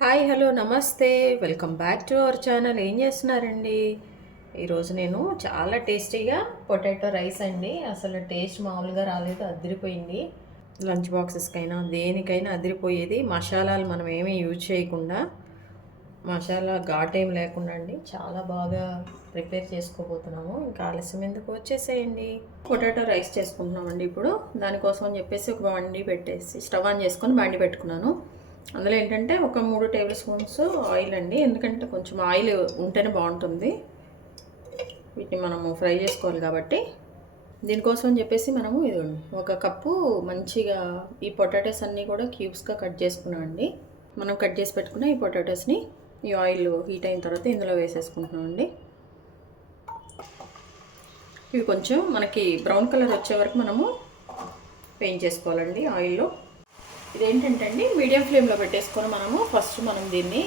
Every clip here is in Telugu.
హాయ్ హలో నమస్తే welcome back to our channel. ఏం చేస్తున్నారండి? ఈరోజు నేను చాలా టేస్టీగా పొటాటో రైస్ అండి. అసలు టేస్ట్ మామూలుగా రాలేదు, అదిరిపోయింది. లంచ్ బాక్సెస్కైనా దేనికైనా అదిరిపోయేది. మసాలాలు మనం ఏమీ యూజ్ చేయకుండా, మసాలా ఘాట్ ఏం లేకుండా అండి చాలా బాగా ప్రిపేర్ చేసుకోబోతున్నాము. ఇంకా ఆలస్యం ఎందుకు, వచ్చేసేయండి. పొటాటో రైస్ చేసుకుంటున్నామండి ఇప్పుడు. దానికోసం అని చెప్పేసి ఒక బండి పెట్టేసి స్టవ్ ఆన్ చేసుకొని బండి పెట్టుకున్నాను. అందులో ఏంటంటే ఒక 3 టేబుల్ స్పూన్స్ ఆయిల్ అండి. ఎందుకంటే కొంచెం ఆయిల్ ఉంటేనే బాగుంటుంది, వీటిని మనము ఫ్రై చేసుకోవాలి కాబట్టి. దీనికోసం అని చెప్పేసి మనము ఇది ఒక కప్పు మంచిగా ఈ పొటాటోస్ అన్నీ కూడా క్యూబ్స్గా కట్ చేసుకున్నామండి. మనం కట్ చేసి పెట్టుకున్న ఈ పొటాటోస్ని ఈ ఆయిల్ హీట్ అయిన తర్వాత ఇందులో వేసేసుకుంటున్నామండి. ఇవి కొంచెం మనకి బ్రౌన్ కలర్ వచ్చే వరకు మనము వేయించేసుకోవాలండి ఆయిల్లో. ఇదేంటంటే అండి, మీడియం ఫ్లేమ్లో పెట్టేసుకొని మనం దీన్ని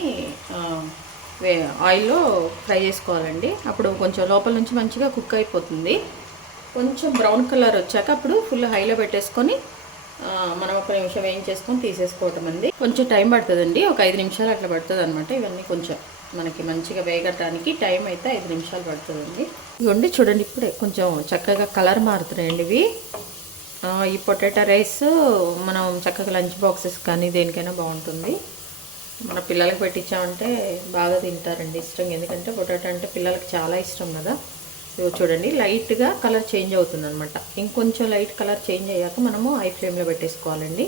ఆయిల్లో ఫ్రై చేసుకోవాలండి. అప్పుడు కొంచెం లోపల నుంచి మంచిగా కుక్ అయిపోతుంది. కొంచెం బ్రౌన్ కలర్ వచ్చాక అప్పుడు ఫుల్ హైలో పెట్టేసుకొని మనం ఒక నిమిషం వేయించేసుకొని తీసేసుకోవటం అండి. కొంచెం టైం పడుతుందండి, ఒక 5 నిమిషాలు అట్లా పడుతుంది అనమాట. ఇవన్నీ కొంచెం మనకి మంచిగా వేగటానికి టైం అయితే 5 నిమిషాలు పడుతుందండి. ఇవ్వండి చూడండి, ఇప్పుడే కొంచెం చక్కగా కలర్ మారుతున్నాయండి ఇవి. ఈ పొటాటో రైస్ మనం చక్కగా లంచ్ బాక్సెస్ కానీ దేనికైనా బాగుంటుంది. మన పిల్లలకి పెట్టించామంటే బాగా తింటారండి ఇష్టంగా, ఎందుకంటే పొటాటో అంటే పిల్లలకి చాలా ఇష్టం కదా. ఇవి చూడండి లైట్గా కలర్ చేంజ్ అవుతుంది అనమాట. ఇంకొంచెం లైట్ కలర్ చేంజ్ అయ్యాక మనము హై ఫ్లేమ్లో పెట్టేసుకోవాలండి.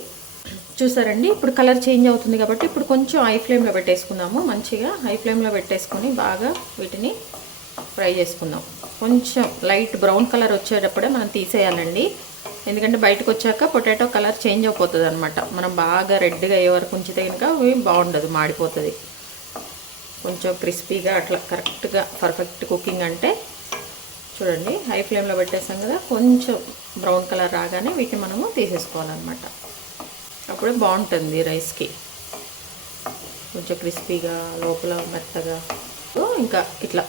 చూసారండి, ఇప్పుడు కలర్ చేంజ్ అవుతుంది కాబట్టి ఇప్పుడు కొంచెం హై ఫ్లేమ్లో పెట్టేసుకుందాము. మంచిగా హై ఫ్లేమ్లో పెట్టేసుకొని బాగా వీటిని ఫ్రై చేసుకుందాం. కొంచెం లైట్ బ్రౌన్ కలర్ వచ్చేటప్పుడే మనం తీసేయాలండి, ఎందుకంటే బయటకు వచ్చాక పొటాటో కలర్ చేంజ్ అయిపోతుంది అనమాట. మనం బాగా రెడ్గా అయ్యే వరకు ఉంచితే కనుక అవి బాగుండదు, మాడిపోతుంది. కొంచెం క్రిస్పీగా అట్లా కరెక్ట్గా పర్ఫెక్ట్ కుకింగ్ అంటే చూడండి హై ఫ్లేమ్లో పెట్టేసాం కదా, కొంచెం బ్రౌన్ కలర్ రాగానే వీటిని మనము తీసేసుకోవాలన్నమాట. అప్పుడే బాగుంటుంది రైస్కి, కొంచెం క్రిస్పీగా లోపల మెత్తగా. ఇంకా ఇట్లా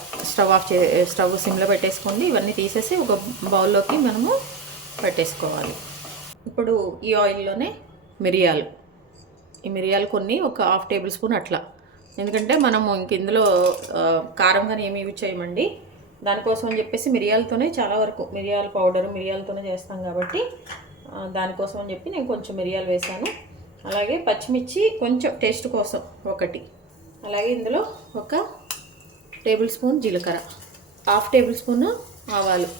స్టవ్ సిమ్లో పెట్టేసుకోండి. ఇవన్నీ తీసేసి ఒక బౌల్లోకి మనము పెట్టేసుకోవాలి. ఇప్పుడు ఈ ఆయిల్లోనే ఈ మిరియాలు కొన్ని ఒక 1/2 టేబుల్ స్పూన్ అట్లా, ఎందుకంటే మనము ఇంక ఇందులో కారం కానీ ఏమి యూజ్ చేయమండి. దానికోసం అని చెప్పేసి మిరియాలతోనే చాలా వరకు, మిరియాల పౌడర్ మిరియాలతోనే చేస్తాం కాబట్టి దానికోసం అని చెప్పి నేను కొంచెం మిరియాలు వేసాను. అలాగే పచ్చిమిర్చి కొంచెం టేస్ట్ కోసం ఒకటి, అలాగే ఇందులో ఒక టేబుల్ స్పూన్ జీలకర్ర, 1/2 టేబుల్ స్పూన్ ఆవాలు,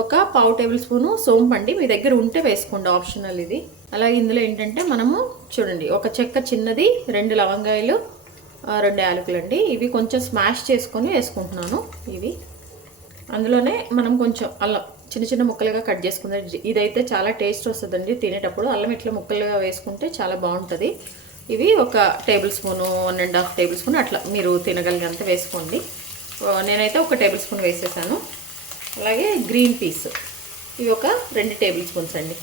ఒక 1/2 టేబుల్ స్పూను సోంపండి. మీ దగ్గర ఉంటే వేసుకోండి, ఆప్షనల్ ఇది. అలాగే ఇందులో ఏంటంటే మనము చూడండి ఒక చెక్క చిన్నది, 2 లవంగాయలు, 2 యాలకులు అండి. ఇవి కొంచెం స్మాష్ చేసుకొని వేసుకుంటున్నాను. ఇవి అందులోనే మనం కొంచెం అల్లం చిన్న చిన్న ముక్కలుగా కట్ చేసుకుందాం. ఇదైతే చాలా టేస్ట్ వస్తుందండి తినేటప్పుడు. అల్లం ఇట్లా ముక్కలుగా వేసుకుంటే చాలా బాగుంటుంది. ఇవి ఒక టేబుల్ స్పూను, 1.5 టేబుల్ స్పూన్ అట్లా మీరు తినగలిగంత వేసుకోండి. నేనైతే ఒక టేబుల్ స్పూన్ వేసేసాను. అలాగే గ్రీన్ పీస్ ఇవి ఒక 2 టేబుల్ స్పూన్స్ అండి.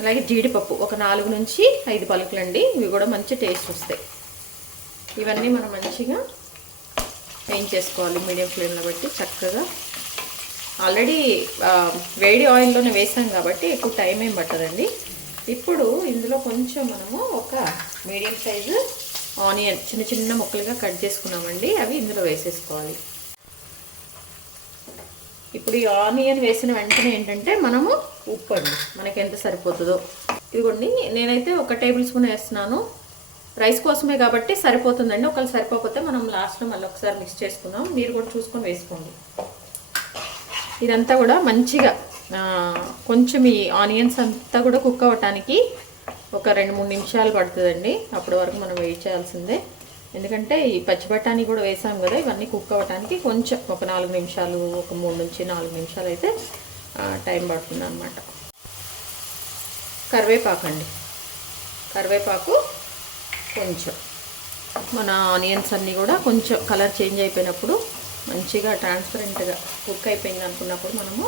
అలాగే జీడిపప్పు ఒక 4 నుంచి 5 పలుకులు అండి. ఇవి కూడా మంచి టేస్ట్ వస్తాయి. ఇవన్నీ మనం మంచిగా వేయించేసుకోవాలి మీడియం ఫ్లేమ్లో పెట్టి చక్కగా. ఆల్రెడీ వేడి ఆయిల్లోనే వేసాం కాబట్టి ఎక్కువ టైం ఏం పట్టదండి. ఇప్పుడు ఇందులో కొంచెం మనము ఒక మీడియం సైజు ఆనియన్ చిన్న చిన్న ముక్కలుగా కట్ చేసుకున్నామండి, అవి ఇందులో వేసేసుకోవాలి. ఇప్పుడు ఈ ఆనియన్ వేసిన వెంటనే ఏంటంటే మనము ఉప్పు అండి, మనకి ఎంత సరిపోతుందో. ఇదిగోండి నేనైతే ఒక టేబుల్ స్పూన్ వేస్తున్నాను, రైస్ కోసమే కాబట్టి సరిపోతుందండి. ఒకవేళ సరిపోతే మనం లాస్ట్లో మళ్ళీ ఒకసారి మిక్స్ చేసుకుందాం. మీరు కూడా చూసుకొని వేసుకోండి. ఇదంతా కూడా మంచిగా కొంచెం ఈ ఆనియన్స్ అంతా కూడా కుక్ అవ్వటానికి ఒక 2-3 నిమిషాలు పడుతుందండి. అప్పటి వరకు మనం వెయిట్ చేయాల్సిందే, ఎందుకంటే ఈ పచ్చి బఠానీ కూడా వేసాం కదా. ఇవన్నీ కుక్ అవ్వటానికి కొంచెం ఒక 4 నిమిషాలు, ఒక 3 నుంచి 4 నిమిషాలు అయితే టైం పడుతుంది అన్నమాట. కరివేపాకు అండి, కరివేపాకు కొంచెం. మన ఆనియన్స్ అన్నీ కూడా కొంచెం కలర్ చేంజ్ అయిపోయినప్పుడు, మంచిగా ట్రాన్స్పరెంట్గా కుక్ అయిపోయింది అనుకున్నప్పుడు మనము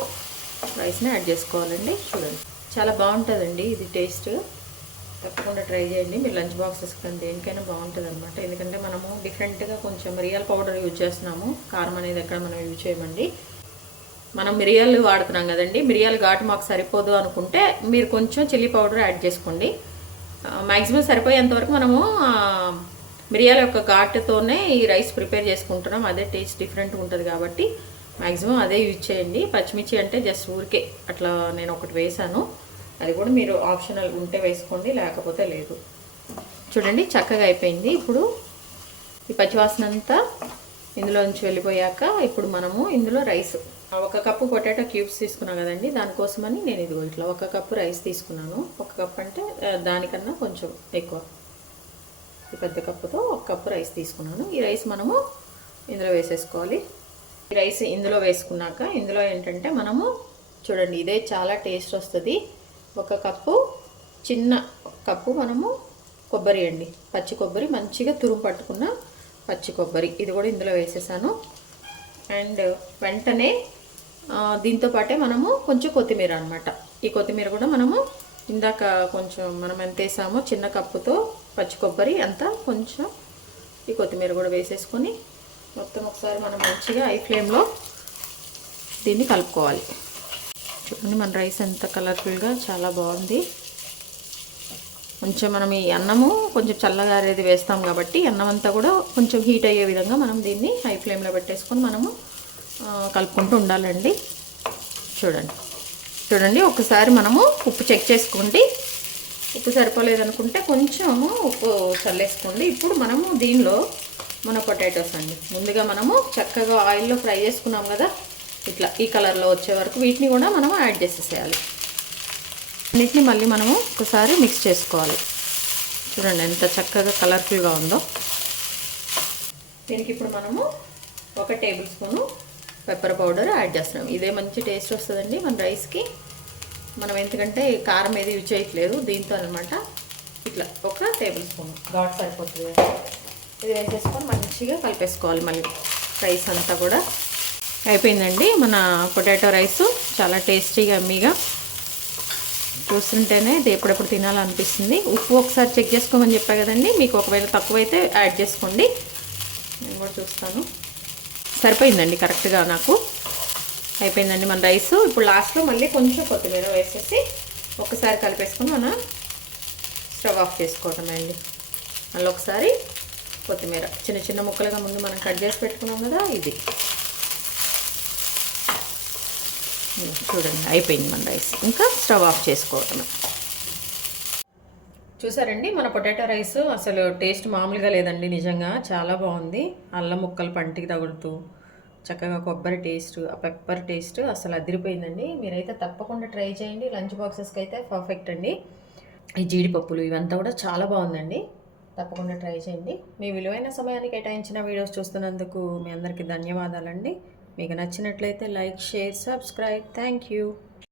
రైస్ని యాడ్ చేసుకోవాలండి. చూడండి చాలా బాగుంటుందండి ఇది టేస్ట్. తప్పకుండా ట్రై చేయండి. మీరు లంచ్ బాక్సెస్ కానీ దేనికైనా బాగుంటుంది అనమాట. ఎందుకంటే మనము డిఫరెంట్గా కొంచెం మిరియాల పౌడర్ యూజ్ చేస్తున్నాము, కారం అనేది ఎక్కడ మనం యూజ్ చేయమండి. మనం మిరియాలు వాడుతున్నాం కదండి, మిరియాలు ఘాటు మాకు సరిపోదు అనుకుంటే మీరు కొంచెం చిల్లీ పౌడర్ యాడ్ చేసుకోండి. మ్యాక్సిమం సరిపోయేంతవరకు మనము మిరియాల యొక్క ఘాటుతోనే ఈ రైస్ ప్రిపేర్ చేసుకుంటున్నాం. అదే టేస్ట్ డిఫరెంట్గా ఉంటుంది కాబట్టి మ్యాక్సిమం అదే యూజ్ చేయండి. పచ్చిమిర్చి అంటే జస్ట్ ఊరికే అట్లా నేను ఒకటి వేసాను, అది కూడా మీరు ఆప్షనల్ ఉంటే వేసుకోండి, లేకపోతే లేదు. చూడండి చక్కగా అయిపోయింది. ఇప్పుడు ఈ పచ్చివాసన అంతా ఇందులో నుంచి వెళ్ళిపోయాక ఇప్పుడు మనము ఇందులో రైస్ 1 కప్పు పొటాటో క్యూబ్స్ తీసుకున్నాను కదండి, దానికోసమని నేను ఇదిగో ఇట్లా 1 కప్పు రైస్ తీసుకున్నాను. 1 కప్పు అంటే దానికన్నా కొంచెం ఎక్కువ, ఈ పెద్ద కప్పుతో 1 కప్పు రైస్ తీసుకున్నాను. ఈ రైస్ మనము ఇందులో వేసేసుకోవాలి. ఈ రైస్ ఇందులో వేసుకున్నాక ఇందులో ఏంటంటే మనము చూడండి ఇదే చాలా టేస్ట్ వస్తుంది. 1 కప్పు చిన్న కప్పు మనము కొబ్బరి అండి, పచ్చి కొబ్బరి, మంచిగా తురుము పట్టుకున్న పచ్చి కొబ్బరి, ఇది కూడా ఇందులో వేసేసాను. అండ్ వెంటనే దీంతో పాటే మనము కొంచెం కొత్తిమీర అనమాట. ఈ కొత్తిమీర కూడా మనము ఇందాక కొంచెం మనం ఎంత వేసామో చిన్న కప్పుతో పచ్చి కొబ్బరి అంతా కొంచెం ఈ కొత్తిమీర కూడా వేసేసుకొని మొత్తం ఒకసారి మనం మంచిగా హై ఫ్లేమ్లో దీన్ని కలుపుకోవాలి. చూడండి మన రైస్ ఎంత కలర్ఫుల్గా చాలా బాగుంది. కొంచెం మనం ఈ అన్నము కొంచెం చల్లగారేది వేస్తాం కాబట్టి అన్నం అంతా కూడా కొంచెం హీట్ అయ్యే విధంగా మనం దీన్ని హై ఫ్లేమ్లో పెట్టేసుకొని మనము కలుపుకుంటూ ఉండాలండి. చూడండి ఒకసారి మనము ఉప్పు చెక్ చేసుకోండి. ఉప్పు సరిపోలేదనుకుంటే కొంచెం ఉప్పు చల్లేసుకోండి. ఇప్పుడు మనము దీనిలో మన పొటాటోస్ అండి ముందుగా మనము చక్కగా ఆయిల్లో ఫ్రై చేసుకున్నాం కదా, ఇట్లా ఈ కలర్లో వచ్చే వరకు వీటిని కూడా మనము యాడ్ చేసేసేయాలి. అన్నిటిని మళ్ళీ మనము ఒకసారి మిక్స్ చేసుకోవాలి. చూడండి ఎంత చక్కగా కలర్ఫుల్గా ఉందో. దీనికి ఇప్పుడు మనము 1 table spoon pepper powder add చేస్తున్నాం. ఇదే మంచి టేస్ట్ వస్తుందండి మన రైస్కి. మనం ఎందుకంటే కారం ఏది యూజ్ చేయట్లేదు దీంతో అనమాట. ఇట్లా 1 టేబుల్ స్పూన్ ఘాట్ సరిపోతుంది. ఇది వేసేసుకొని మంచిగా కలిపేసుకోవాలి. మళ్ళీ రైస్ అంతా కూడా అయిపోయిందండి మన పొటాటో రైస్. చాలా టేస్టీగా యమ్మీగా, చూస్తుంటేనే ఇది ఎప్పుడెప్పుడు తినాలనిపిస్తుంది. ఉప్పు ఒకసారి చెక్ చేసుకోమని చెప్పా కదండి, మీకు ఒకవేళ తక్కువైతే యాడ్ చేసుకోండి. నేను కూడా చూస్తాను. సరిపోయిందండి కరెక్ట్గా నాకు. అయిపోయిందండి మన రైస్. ఇప్పుడు లాస్ట్లో మళ్ళీ కొంచెం కొత్తిమీర వేసేసి ఒకసారి కలిపేసుకొని మనం స్టవ్ ఆఫ్ చేసుకోవటమే అండి. మళ్ళీ ఒకసారి కొత్తిమీర చిన్న చిన్న ముక్కలుగా ముందు మనం కట్ చేసి పెట్టుకున్నాం కదా, ఇది చూడండి అయిపోయింది మన రైస్. ఇంకా స్టవ్ ఆఫ్ చేసుకోవటమే. చూసారండి మన పొటాటో రైస్ అసలు టేస్ట్ మామూలుగా లేదండి, నిజంగా చాలా బాగుంది. అల్లం ముక్కలు పంటికి తగులుతూ చక్కగా కొబ్బరి టేస్ట్, ఆ పెప్పర్ టేస్ట్ అసలు అదిరిపోయిందండి. మీరైతే తప్పకుండా ట్రై చేయండి. లంచ్ బాక్సెస్కి అయితే పర్ఫెక్ట్ అండి. ఈ జీడిపప్పులు ఇవంతా కూడా చాలా బాగుందండి. తప్పకుండా ట్రై చేయండి. మీ విలువైన సమయాన్ని కేటాయించిన వీడియోస్ చూస్తున్నందుకు మీ అందరికీ ధన్యవాదాలండి. మీకు నచ్చినట్లయితే like, share, subscribe. Thank you.